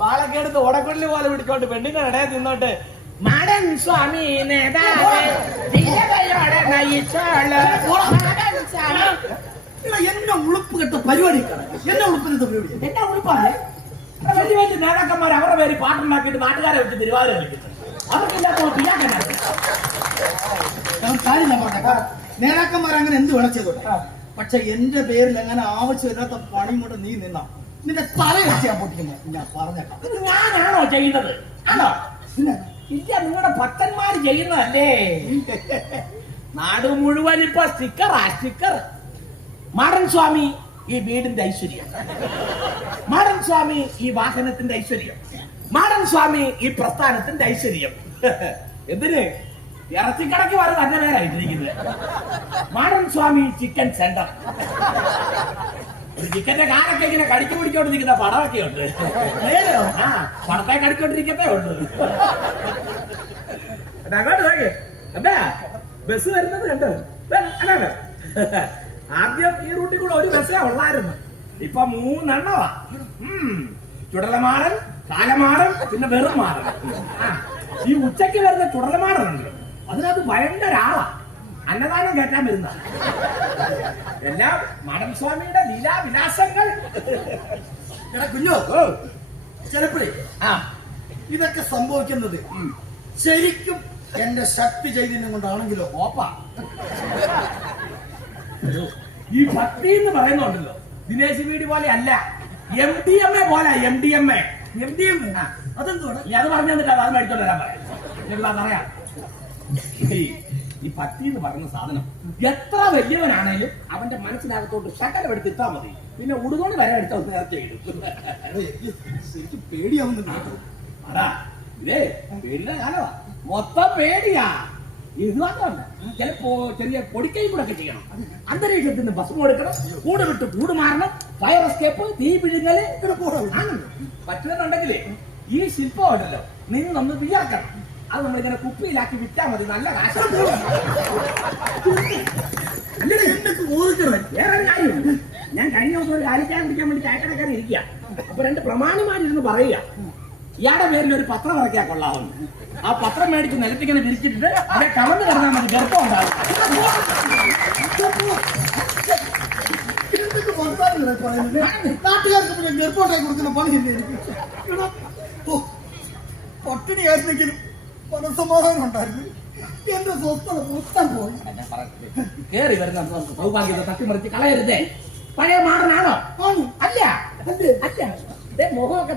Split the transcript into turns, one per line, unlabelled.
പാലക്കെടുത്ത് ഓടക്കുള്ളിൽ പോലെ പിടിച്ചോണ്ട് പെണ്ണുങ്ങൾ ഇടയെ നിന്നോട്ട് മാടൻ സ്വാമി നേതാവേ ധീരതയോടെ നയിച്ചോൾ. മാടൻ സ്വാമി.
എന്നെ ഉളുപ്പ് കെട്ട പരിപാടി. എന്നെ ഉളുപ്പിനത്തെ പരിപാടി
എന്നെ ഉളുപ്പാണ്. വലിയ വലിയ നേതാക്കന്മാർ അവരുടെ പേര് പാട്ടുണ്ടാക്കിയിട്ട് നാട്ടുകാരെ വെച്ച് തിരുവാതിര കളിക്കുന്നത് അവർക്കില്ലാത്ത പിന്നാക്കനാണ്
ഞാൻ കാര്യം ഞാൻ പറഞ്ഞേക്കാം നേതാക്കന്മാർ അങ്ങനെ എന്ത് വേണം ചെയ്തോട്ടെ. പക്ഷെ എന്റെ പേരിൽ അങ്ങനെ ആവശ്യമില്ലാത്ത പണി കൊണ്ട് നീ നിന്ന? നിന്റെ തല വെച്ച് ഞാൻ പൊട്ടിക്കുന്നത്. ഞാൻ പറഞ്ഞേക്കാം.
ഇത് ഞാനാണോ ചെയ്യുന്നത്? ആണോ?
പിന്നെ
ഇല്ല നിങ്ങളുടെ ഭക്തന്മാർ ചെയ്യുന്നതല്ലേ? നാട് മുഴുവൻ ഇപ്പൊ സ്റ്റിക്കറാ സ്റ്റിക്കർ മാടൻ സ്വാമി ഈ വീടിന്റെ ഐശ്വര്യം. മാടൻ സ്വാമി ഈ വാഹനത്തിന്റെ ഐശ്വര്യം. മാടൻ സ്വാമി ഈ പ്രസ്ഥാനത്തിന്റെ ഐശ്വര്യം. എന്തിന്? ഇറച്ചിക്കടക്ക് വരെ തന്നെ പേരായിട്ടിരിക്കുന്നത് മാടൻ സ്വാമി ചിക്കൻ സെന്റർ ചിക്കന്റെ കാലൊക്കെ ഇങ്ങനെ കടിച്ചു പിടിച്ചോണ്ടിരിക്കുന്ന പടമൊക്കെ ഉണ്ട്? ആ പടത്തെ കടിച്ചോണ്ടിരിക്കത്തേ ഉണ്ട് അങ്ങോട്ട് നോക്ക്. എന്താ? ബസ് വരുന്നത് കണ്ടോ? അതാണ്. ആദ്യം ഈ റൂട്ടിൽ കൂടെ ഒരു ബസ്സേ ഉള്ളായിരുന്നു. ഇപ്പൊ മൂന്നെണ്ണവാ. ചുടലമാടൻ കാലമാടൻ പിന്നെ വെറും മാടൻ. ഈ ഉച്ചയ്ക്ക് വരുന്ന ചുടലമാടനുണ്ട്. അതിനകത്ത് ഭയങ്കര ആളാ. അന്നദാനം കേട്ടാൻ വരുന്ന. എല്ലാം മാഡം സ്വാമിയുടെ ലീലാവിലാസങ്ങൾ
കുഞ്ഞോ ചിലപ്പോഴേ
ആ.
ഇതൊക്കെ സംഭവിക്കുന്നത് ശരിക്കും എന്റെ ശക്തി ചൈതന്യം കൊണ്ടാണെങ്കിലോ
ഓപ്പ. ഈ ഭക്തി എന്ന് പറയുന്നുണ്ടല്ലോ. ദിനേശ് വീടി പോലെ അല്ല. എം ഡി എം എ പോലെ M D M A M D M
അതെന്തുകൊണ്ട്
നീ അത് പറഞ്ഞു തന്നിട്ട് അത് മേടിച്ചോണ്ട് വരാൻ പറയാം. പറയാം ഈ- ഭക്തി എന്ന് പറയുന്ന സാധനം എത്ര വലിയവനാണെങ്കിലും അവന്റെ മനസ്സിനകത്തോട്ട് ശകലം എടുത്ത് ഇട്ടാ മതി. പിന്നെ ഉടുതോണി വരെ എടുത്ത ഒന്ന് നേരത്തെ
എനിക്ക് ശരിക്കും പേടിയാവുന്നുണ്ട്
അടാ ഇതേ പേടിയുടെ കാലമാ മൊത്തം പേടിയാ. ഇത് മാത്രമല്ല ചിലപ്പോ ചെറിയ പൊടിക്കൈ കൂടെ ഒക്കെ ചെയ്യണം. അന്തരീക്ഷത്തിൽ നിന്ന് ഭസ്മം എടുക്കണം കൂട് വിട്ട് കൂട് മാറണം ഫയർ എസ്കേപ്പ് തീ
പിഴുങ്ങൽ
പറ്റുന്നുണ്ടെങ്കിൽ. പറ്റുന്നുണ്ടെങ്കിലേ ഈ ശില്പം ഉണ്ടല്ലോ. ഒന്ന് വിചാരിക്കണം. അത് നമ്മളിങ്ങനെ കുപ്പിയിലാക്കി വിറ്റാ മതി. നല്ല കാശ്.
എടാ, എന്നൊക്കെ ഓർക്കണം
വേറെ ഞാൻ കഴിഞ്ഞ ദിവസം ഒരു കാലിക്കാൻ കുടിക്കാൻ വേണ്ടി ചായക്കടക്കാൻ ഇരിക്കുക അപ്പൊ രണ്ട് പ്രമാണിമാരിരുന്ന് പറയുക ഇയാളുടെ പേരിൽ ഒരു പത്രം ഇറക്കിയാൽ കൊള്ളാവുന്നു ആ പത്രം മേടിച്ച് നിലത്തിങ്ങനെ വിരിച്ചിട്ട് അവിടെ കമന്ന് കിടന്നാൽ മതി ഗർഭം ഉണ്ടാവും.
നാട്ടുകാർക്ക് പിന്നെ ഗർഭമുണ്ടായി കൊടുക്കുന്ന പണിയില്ലേ എനിക്ക് എടാ, മനസമാധാനം ഉണ്ടായിരുന്നു. എന്റെ സ്വസ്ഥത മൊത്തം പോയി.
കേറി വരുന്ന സൗഭാഗ്യത തട്ടിമറിച്ച് കളയരുതേ. പഴയ മാടനാണോ അല്ല. അല്ല? മുഖമൊക്കെ